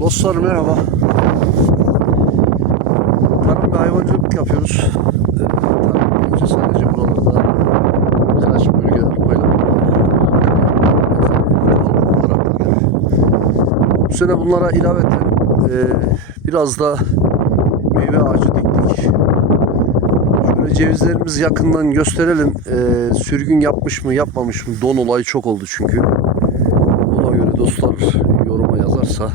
Dostlar merhaba. Tarım ve hayvancılık yapıyoruz. Ee, Tarım deyince sadece buralarda birkaç bölgeler paylaşıyoruz. Bu sene bunlara ilaveten e, biraz da meyve ağacı diktik. Şöyle cevizlerimiz yakından gösterelim. E, sürgün yapmış mı yapmamış mı don olayı çok oldu çünkü. Ona göre dostlar yoruma yazarsa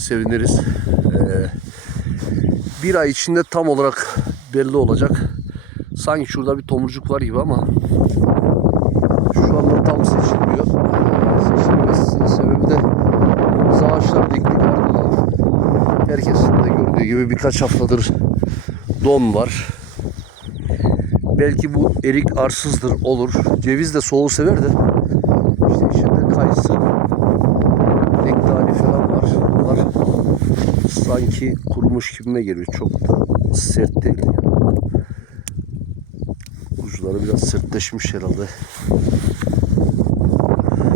seviniriz. Ee, bir ay içinde tam olarak belli olacak. Sanki şurada bir tomurcuk var gibi ama şu anda tam seçilmiyor. Seçilmesinin sebebi de biz ağaçlar diktik ardından herkesin de gördüğü gibi birkaç haftadır don var. Belki bu erik arsızdır olur. Ceviz de soğuğu sever de işte içinde kayısı, nektari falan var. Sanki kurumuş gibime geliyor. Çok da sert değil. Yani. Uçları biraz sertleşmiş herhalde.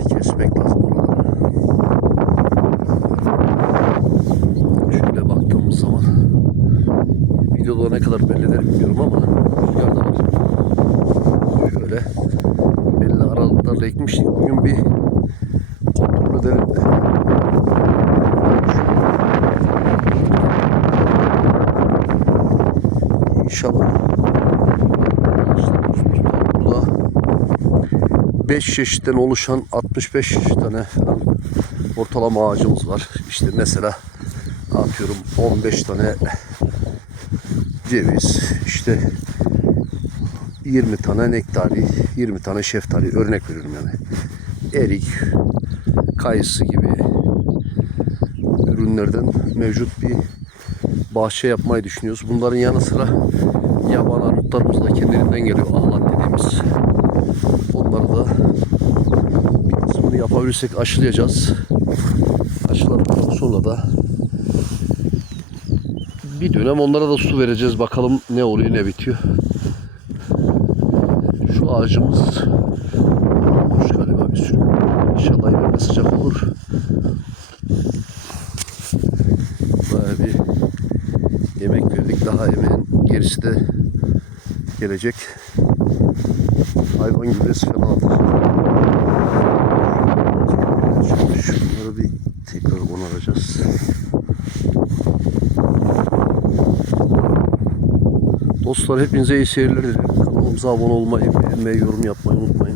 Kesmek lazım. Şöyle baktığımız zaman videoda ne kadar belli eder bilmiyorum ama rüzgar da var. Şöyle belli aralıklarla ekmiştik. Bugün bir kontrol edelim. İnşallah. Burada 5 çeşitten oluşan 65 tane falan ortalama ağacımız var. İşte mesela atıyorum 15 tane ceviz, işte 20 tane nektari, 20 tane şeftali örnek veriyorum yani. Erik, kayısı gibi ürünlerden mevcut bir bahçe yapmayı düşünüyoruz. Bunların yanı sıra yaban armutlarımız da kendiliğinden geliyor. Ahlat dediğimiz. Onları da bir kısmını yapabilirsek aşılayacağız. Aşıladıktan sonra da bir dönem onlara da su vereceğiz. Bakalım ne oluyor ne bitiyor. Şu ağacımız boş galiba bir sürü. İnşallah ileride sıcak olur. Bayağı bir yemek. Daha yemeğin gerisi de gelecek. Hayvan gübresi falan atacağız. Şunları bir tekrar onaracağız. Dostlar hepinize iyi seyirler dilerim. Kanalımıza abone olmayı, beğenmeyi, yorum yapmayı unutmayın.